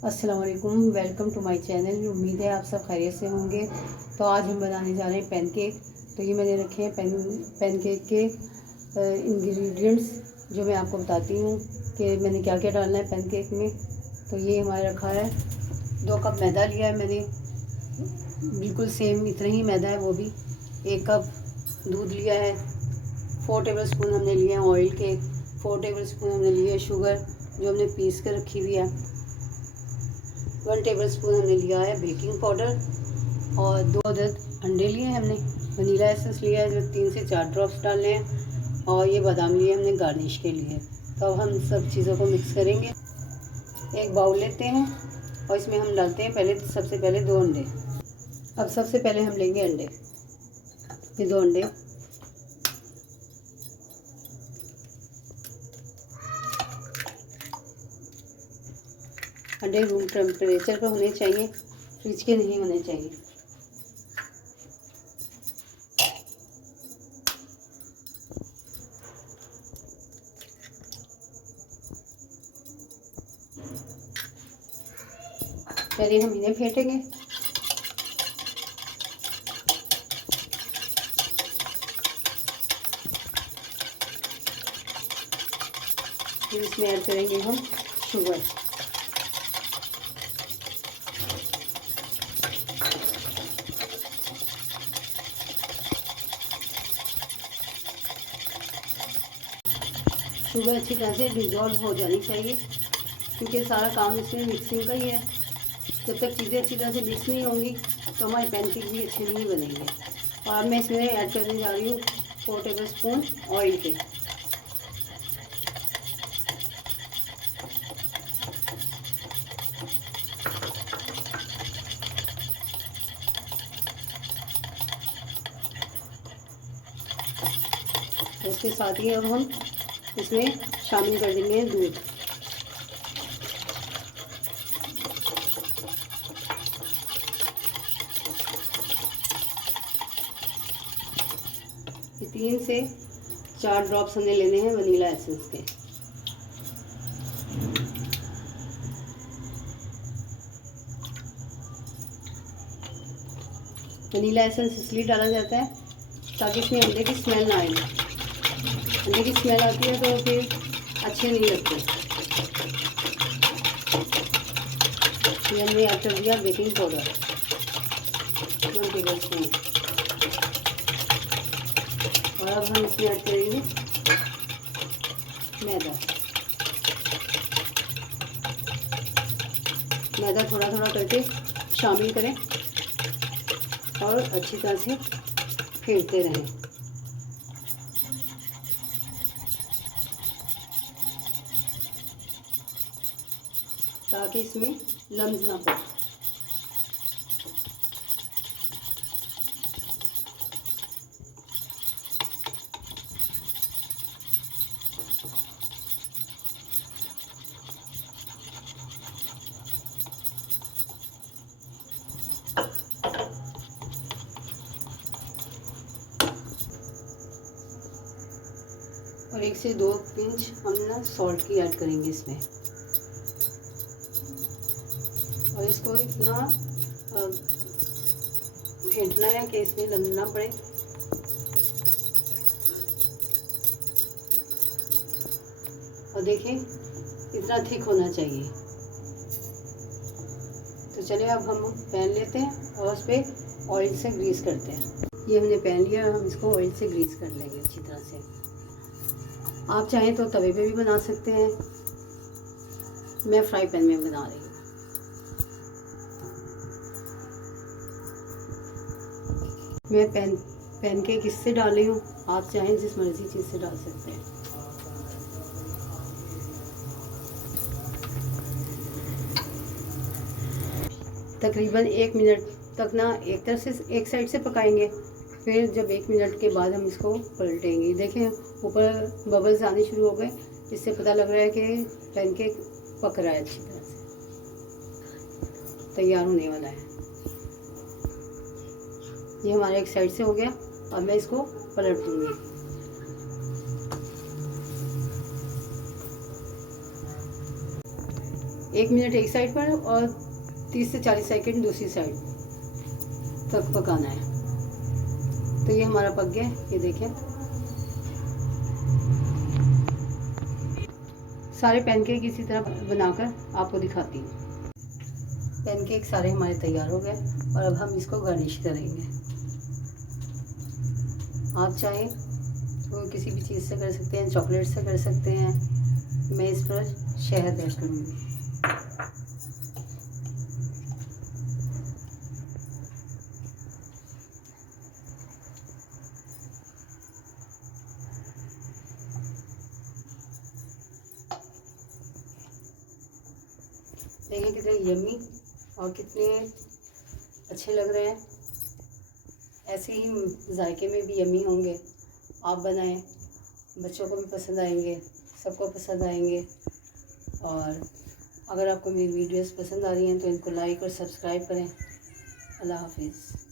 अस्सलाम वालेकुम, welcome to my channel. उम्मीद है आप सब खैरियत से होंगे। तो आज हम बनाने जा रहे हैं पैनकेक। तो ये मैंने रखे हैं पैनकेक के इंग्रेडिएंट्स, जो मैं आपको बताती हूँ कि मैंने क्या क्या डालना है पैनकेक में। तो ये हमारा रखा है 2 कप मैदा लिया है मैंने, बिल्कुल सेम इतना ही मैदा है वो भी। 1 कप दूध लिया है, 4 टेबल स्पून हमने लिए हैं ऑयल के, 4 टेबल स्पून हमने लिए शुगर जो हमने पीस कर रखी हुई है, 1 टेबल स्पून हमने लिया है बेकिंग पाउडर और 2 अदद अंडे लिए हैं हमने। वनीला एसेंस लिया है जो 3 से 4 ड्रॉप्स डालने हैं, और ये बादाम लिए हमने गार्निश के लिए। तो अब हम सब चीज़ों को मिक्स करेंगे। एक बाउल लेते हैं और इसमें हम डालते हैं सबसे पहले 2 अंडे। अब सबसे पहले हम लेंगे अंडे, ये 2 अंडे। अंडे रूम टेम्परेचर पर होने चाहिए, फ्रिज के नहीं होने चाहिए। पहले हम इन्हें फेंटेंगे। फिर इसमें ऐड करेंगे हम शुगर। शुगर अच्छी तरह से डिज़ोल्व हो जानी चाहिए, क्योंकि सारा काम इसमें मिक्सिंग का ही है। जब तक चीज़ें अच्छी तरह से मिक्स नहीं होंगी तो हमारे पैनकेक भी अच्छे नहीं बनेंगे। और अब मैं इसमें ऐड करने जा रही हूँ 4 टेबल स्पून ऑयल के। इसके साथ ही अब हम इसमें शामिल कर देंगे दूध। ये 3 से 4 ड्रॉप्स हमने लेने हैं वनीला एसेंस के। वनीला एसेंस इसलिए डाला जाता है ताकि इसमें अंडे की स्मेल ना आए। अंडे की स्मेल आती है तो फिर अच्छे नहीं लगते। ये हमने ऐड कर दिया बेकिंग पाउडर 1 टेबल स्पून। और अब हम इसमें ऐड करेंगे मैदा। मैदा थोड़ा थोड़ा करके शामिल करें और अच्छी तरह से फेंटते रहें। ताकि इसमें लम्स ना पड़े। और 1 से 2 पिंच हम ना सॉल्ट की ऐड करेंगे इसमें। और इसको इतना फेंटना है कि इसमें लम्स ना पड़े। और देखें इतना थिक होना चाहिए। तो चलिए अब हम पैन लेते हैं और उस पर ऑयल से ग्रीस करते हैं। ये हमने पैन लिया, हम इसको ऑयल से ग्रीस कर लेंगे अच्छी तरह से। आप चाहें तो तवे पे भी बना सकते हैं, मैं फ्राई पैन में बना रही हूँ। मैं पैनकेक इससे डाल रही हूँ, आप चाहें जिस मर्ज़ी चीज़ से डाल सकते हैं। तकरीबन 1 मिनट तक ना एक साइड से पकाएंगे। फिर जब 1 मिनट के बाद हम इसको पलटेंगे। देखें ऊपर बबल्स आने शुरू हो गए, इससे पता लग रहा है कि पैनकेक पक रहा है, अच्छी तरह से तैयार होने वाला है। ये हमारा एक साइड से हो गया। अब मैं इसको पलट दूँगी। 1 मिनट एक साइड पर और 30 से 40 सेकंड दूसरी साइड तक पकाना है। तो ये हमारा पक गया, ये देखें। सारे पैनकेक इसी तरह बनाकर आपको दिखाती हूँ। पैनकेक सारे हमारे तैयार हो गए और अब हम इसको गार्निश करेंगे। आप चाहें तो किसी भी चीज़ से कर सकते हैं, चॉकलेट से कर सकते हैं। मैं इस पर शहद ऐड करूँगी। देखिए कितने यम्मी और कितने अच्छे लग रहे हैं। ऐसे ही जायके में भी यम्मी होंगे। आप बनाएं, बच्चों को भी पसंद आएंगे, सबको पसंद आएंगे। और अगर आपको मेरी वीडियोस पसंद आ रही हैं तो इनको लाइक और सब्सक्राइब करें। अल्लाह हाफिज़।